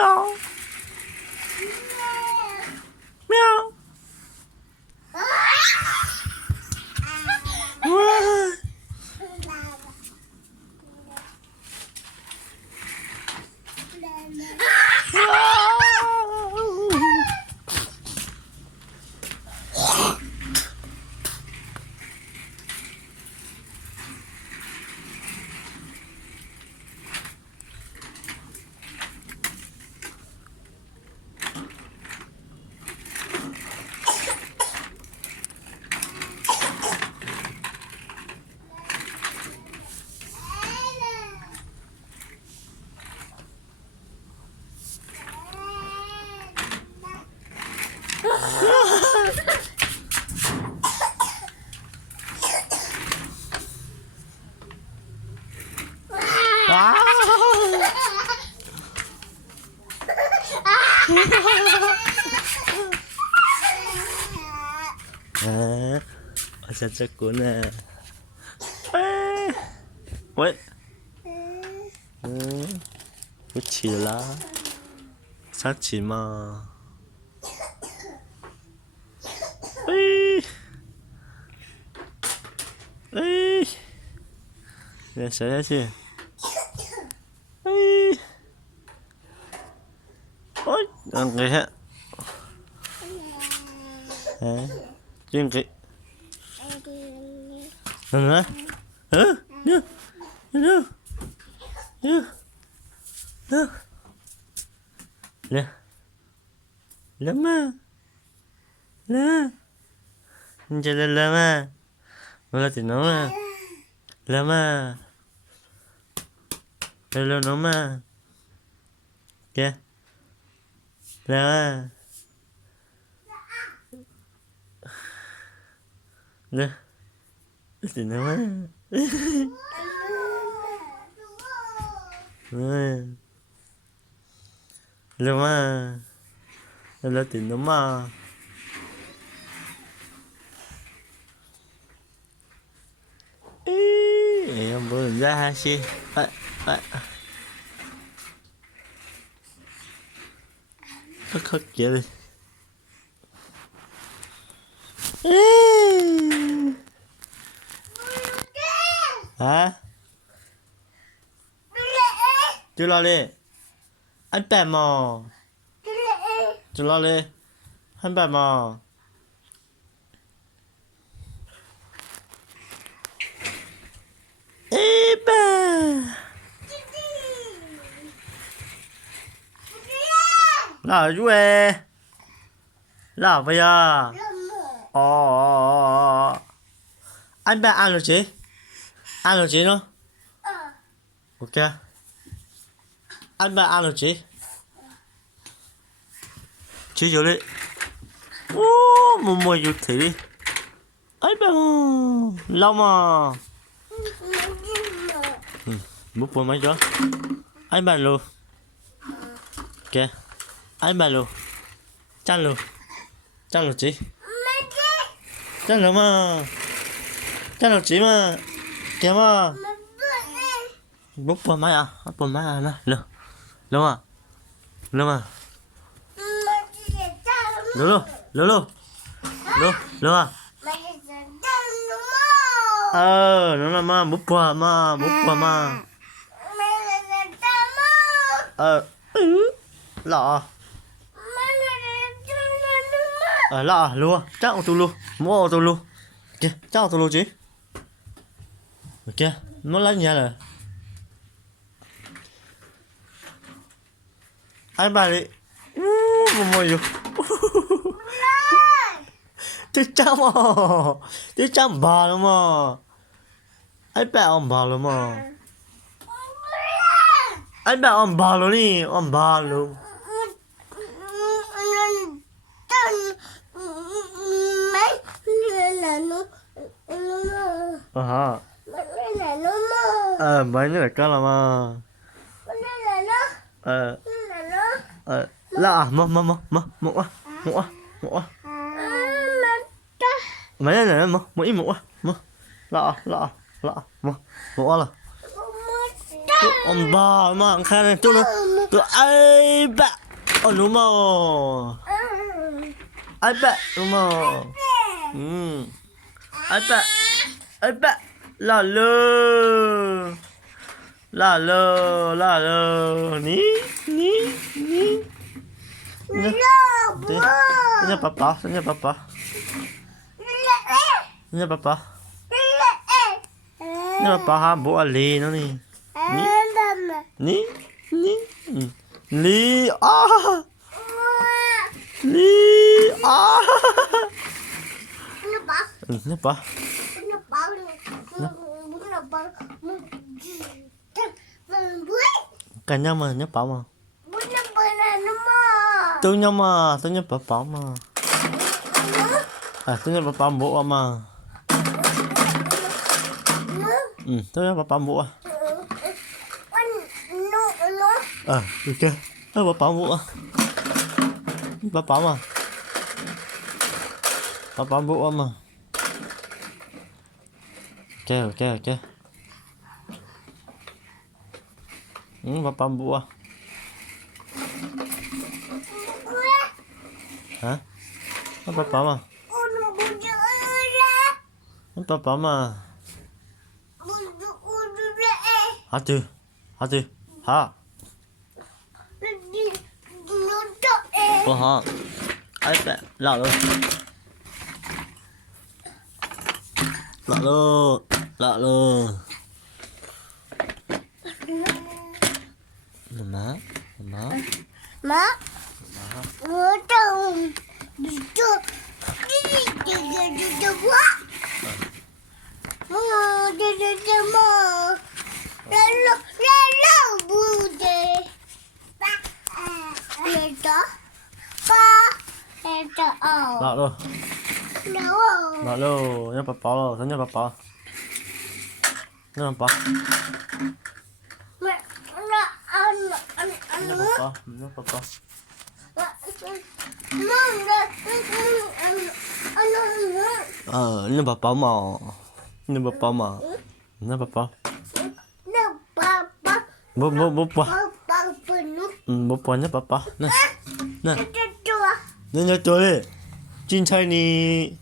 Meow. Meow. Wow. 어쩌구나. 왜? 왜 chilla? Sao chỉ mà? Ê, ê, nè sợ ra chưa? Ê, ôi, ăn cái hả? Hả? Chuyên cái. Hả? Hả? Nhớ, nhớ, nhớ, nhớ. Nè, lama, la, jalan lama, malah tinoma, lama, hello noma, kya, lama, la, tinoma, lama. Hello tinoma. Em bữa ra ha xí. Khất vậy đi. Hả? Chú lo đi. Anh bè mò. Chú lo đi. Anh bè mò. Ê bà. Nào chú ê. Nào bây giờ. Ồ. Anh bè ăn rồi chị. Ăn rồi chị nó. Ok. Anh bè ăn rồi chị. Chị vô đi. Mua vô thị đi. Anh bè lâu mà. Bút vào máy gió. Anh bè luôn. Ok. Anh bè luôn. Chăn luôn. Chăn luôn chị. Chăn luôn mà. Chăn luôn chị mà. Kìa mà. Bút vào máy à? Bút vào máy à? Nè. Luôn. Luôn à? Luôn à? Luôn luôn. Luôn luôn. Luôn. Luôn à? Nó là mà. Bút vào mà. Bút vào mà. Lọ. Lọ luôn. Chắc ô tô luôn. Mua ô tô luôn. Kìa. Chắc ô tô luôn chị. Kìa. Nó lấy nhà rồi. Anh bà đi. Mua vô. Chứ chăm mà. Chứ chăm bà luôn mà. Anh bà ông bà luôn mà. Anh bà ông bà luôn đi. Ông bà luôn. Hả? Mấy đứa là con là mà. Là một mấy đứa này một ít một là một là ông bà mà ăn khai này chút nữa Tôi ai bạ. Đúng rồi. Ai bạ, đúng rồi. Ai bạ. Ai bạ. Là lơ. Là lơ, là lơ. Ní. Ini papa. Ini papa. Ini papa. Ini papa ha bố Ali nó nè. Ní. Lý à. Lý à. Ini apa? Kayaknya mah nyepa mah. Tôi nhớ papa mà. Tôi nhớ papa bố mà. Tôi nhớ papa bố. Ok. Papa bố. Papa mà. Papa bố mà. Ok. Papa bố. Hả? Papa mà. Papa mà. Hati. Ha. Ha. Ai bẹ. Lạ rồi. Má. Lạ rồi. Nhớ papa rồi. Tôi nhớ papa. Nhớ papa. Nhớ papa. Nhớ papa mà. Nhớ papa. Bố nhớ papa. Nè. Nhớ tôi đi. Chín chai ni.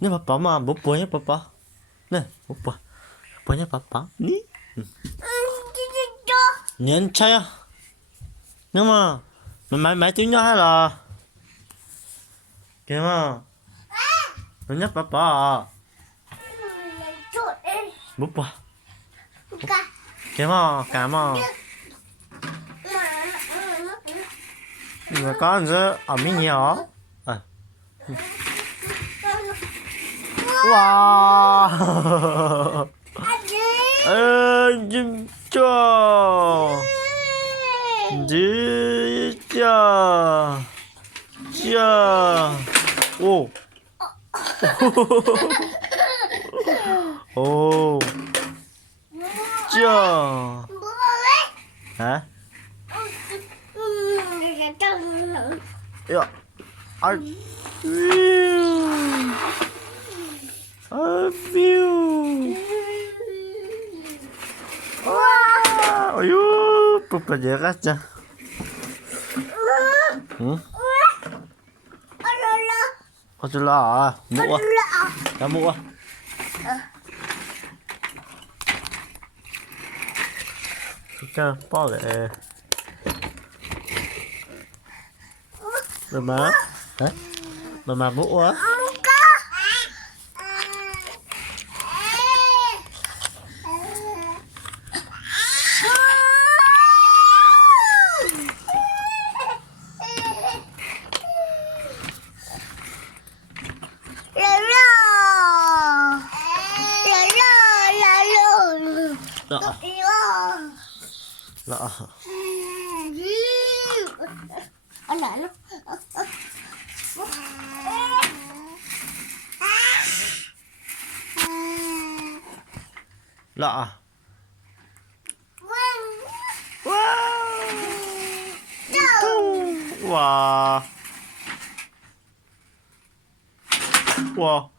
Nhớ papa mà. Bố nhớ papa. Nè. Bố nhớ papa. Ní. Nhớ chai à. Nhưng mà mày tiếng nhớ hay là kìa mà nó nhắc papa à búp à kìa mà cả mà mà có gì ở bên nhỏ wow cho Dì cha ô ô cha hả yeah I feel ayo papa jaga aja Có là à? Mũ à? Đã mũ à? Ok, bỏ lại Mama hả? Mama mũ á? Lạ. Anh lại luôn. Lạ. Wow. Wow.